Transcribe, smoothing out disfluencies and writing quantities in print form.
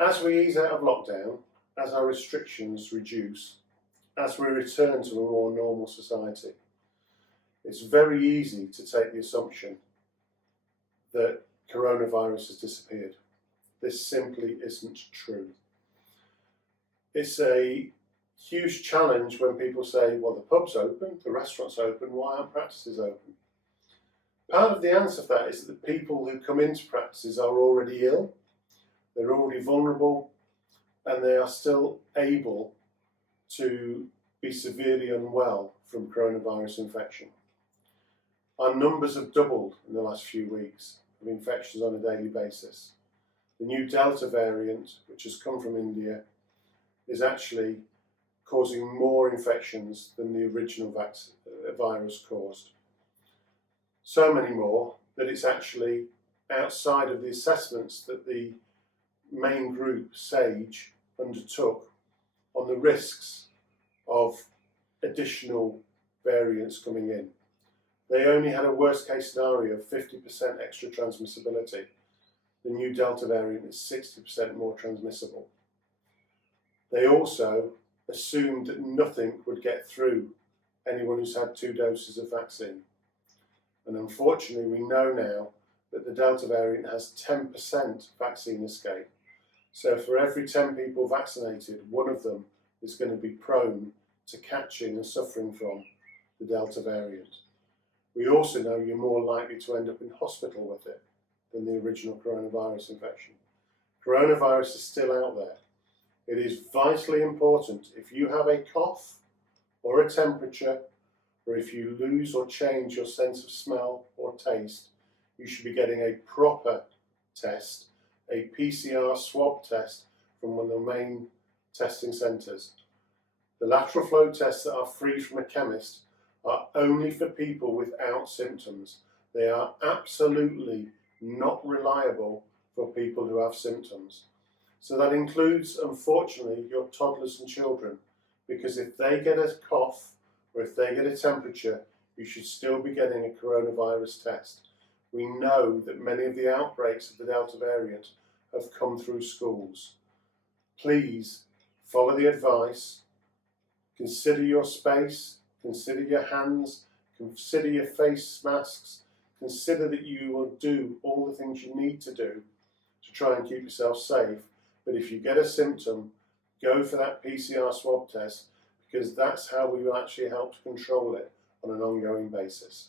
As we ease out of lockdown, as our restrictions reduce, as we return to a more normal society, it's very easy to take the assumption that coronavirus has disappeared. This simply isn't true. It's a huge challenge when people say, well, the pub's open, the restaurant's open, why aren't practices open? Part of the answer to that is that the people who come into practices are already ill, they're already vulnerable, and they are still able to be severely unwell from coronavirus infection. Our numbers have doubled in the last few weeks of infections on a daily basis. The new Delta variant, which has come from India, is actually causing more infections than the original virus caused. So many more that it's actually outside of the assessments that the main group, SAGE, undertook on the risks of additional variants coming in. They only had a worst case scenario of 50% extra transmissibility. The new Delta variant is 60% more transmissible. They also assumed that nothing would get through anyone who's had 2 doses of vaccine. And unfortunately, we know now that the Delta variant has 10% vaccine escape. So for every 10 people vaccinated, one of them is going to be prone to catching and suffering from the Delta variant. We also know you're more likely to end up in hospital with it than the original coronavirus infection. Coronavirus is still out there. It is vitally important, if you have a cough or a temperature, or if you lose or change your sense of smell or taste, you should be getting a proper test, a PCR swab test from one of the main testing centres. The lateral flow tests that are free from a chemist are only for people without symptoms. They are absolutely not reliable for people who have symptoms. So that includes, unfortunately, your toddlers and children, because if they get a cough or if they get a temperature, you should still be getting a coronavirus test. We know that many of the outbreaks of the Delta variant have come through schools. Please follow the advice, consider your space, consider your hands, consider your face masks, consider that you will do all the things you need to do to try and keep yourself safe. But if you get a symptom, go for that PCR swab test, because that's how we will actually help to control it on an ongoing basis.